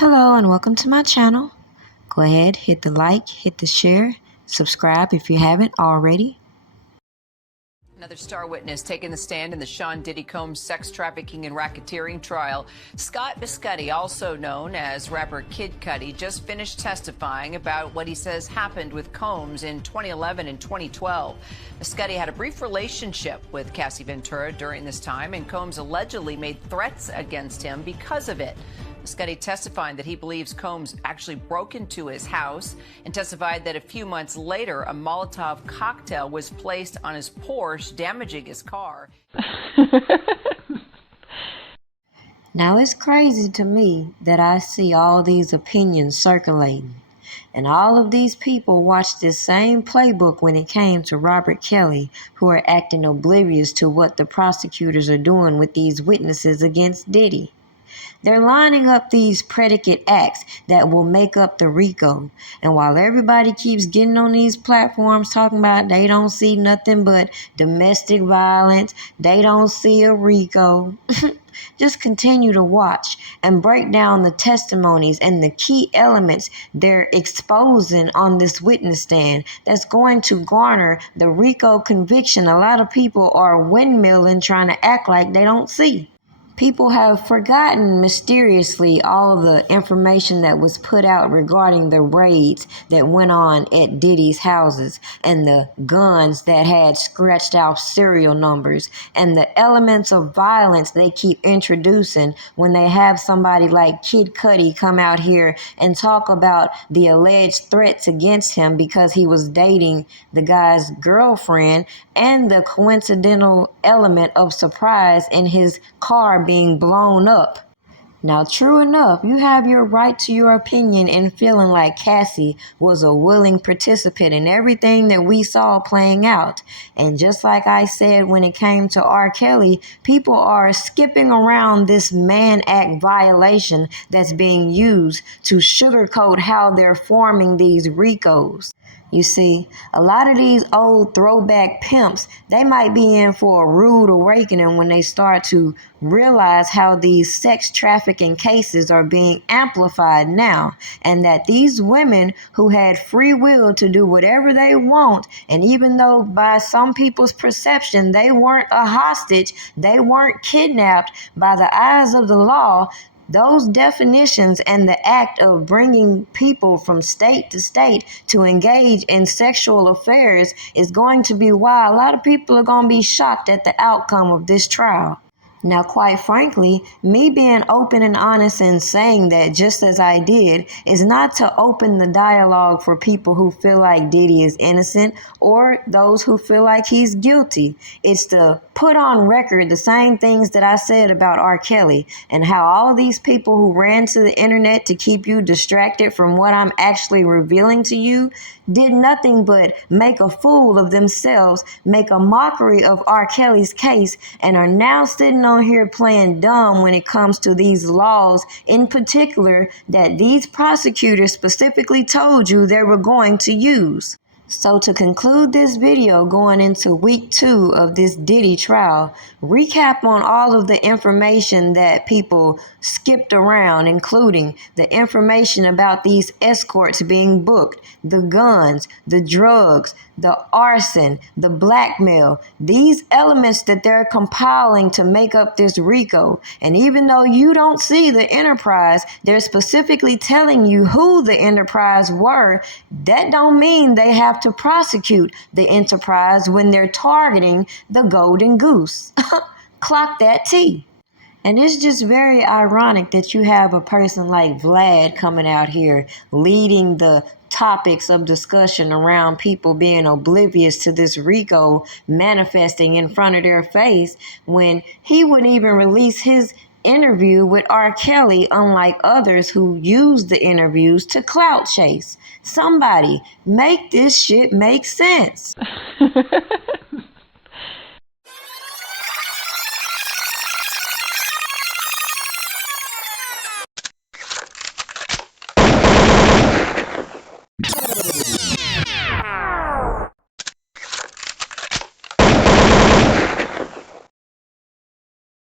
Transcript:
Hello and welcome to my channel. Go ahead, hit the like, hit the share, subscribe if you haven't already. Another star witness taking the stand in the Sean Diddy Combs sex trafficking and racketeering trial. Scott Biscotti, also known as rapper Kid Cudi, just finished testifying about what he says happened with Combs in 2011 and 2012. Biscotti had a brief relationship with Cassie Ventura during this time, and Combs allegedly made threats against him because of it. Biscotti testifying that he believes Combs actually broke into his house and testified that a few months later, a Molotov cocktail was placed on his Porsche, damaging his car. Now it's crazy to me that I see all these opinions circulating. And all of these people watched this same playbook when it came to Robert Kelly, who are acting oblivious to what the prosecutors are doing with these witnesses against Diddy. They're lining up these predicate acts that will make up the RICO. And while everybody keeps getting on these platforms talking about they don't see nothing but domestic violence, they don't see a RICO, just continue to watch and break down the testimonies and the key elements they're exposing on this witness stand that's going to garner the RICO conviction a lot of people are windmilling trying to act like they don't see. People have forgotten mysteriously all the information that was put out regarding the raids that went on at Diddy's houses and the guns that had scratched out serial numbers and the elements of violence they keep introducing when they have somebody like Kid Cudi come out here and talk about the alleged threats against him because he was dating the guy's girlfriend and the coincidental element of surprise in his car being blown up. Now, true enough, you have your right to your opinion in feeling like Cassie was a willing participant in everything that we saw playing out. And just like I said when it came to R. Kelly, people are skipping around this Mann Act violation that's being used to sugarcoat how they're forming these RICOs. You see, a lot of these old throwback pimps, they might be in for a rude awakening when they start to realize how these sex trafficking cases are being amplified now, and that these women who had free will to do whatever they want, and even though by some people's perception they weren't a hostage, they weren't kidnapped by the eyes of the law, those definitions and the act of bringing people from state to state to engage in sexual affairs is going to be why a lot of people are going to be shocked at the outcome of this trial. Now, quite frankly, me being open and honest and saying that just as I did is not to open the dialogue for people who feel like Diddy is innocent or those who feel like he's guilty. It's to put on record the same things that I said about R. Kelly and how all these people who ran to the internet to keep you distracted from what I'm actually revealing to you did nothing but make a fool of themselves, make a mockery of R. Kelly's case, and are now sitting on here playing dumb when it comes to these laws in particular that these prosecutors specifically told you they were going to use. So to conclude this video going into week 2 of this Diddy trial, recap on all of the information that people skipped around, including the information about these escorts being booked, the guns, the drugs, the arson, the blackmail, these elements that they're compiling to make up this RICO. And even though you don't see the enterprise, they're specifically telling you who the enterprise were. That don't mean they have to prosecute the enterprise when they're targeting the golden goose. Clock that T. And it's just very ironic that you have a person like Vlad coming out here leading the topics of discussion around people being oblivious to this RICO manifesting in front of their face when he wouldn't even release his interview with R. Kelly, unlike others who use the interviews to clout chase. Somebody make this shit make sense.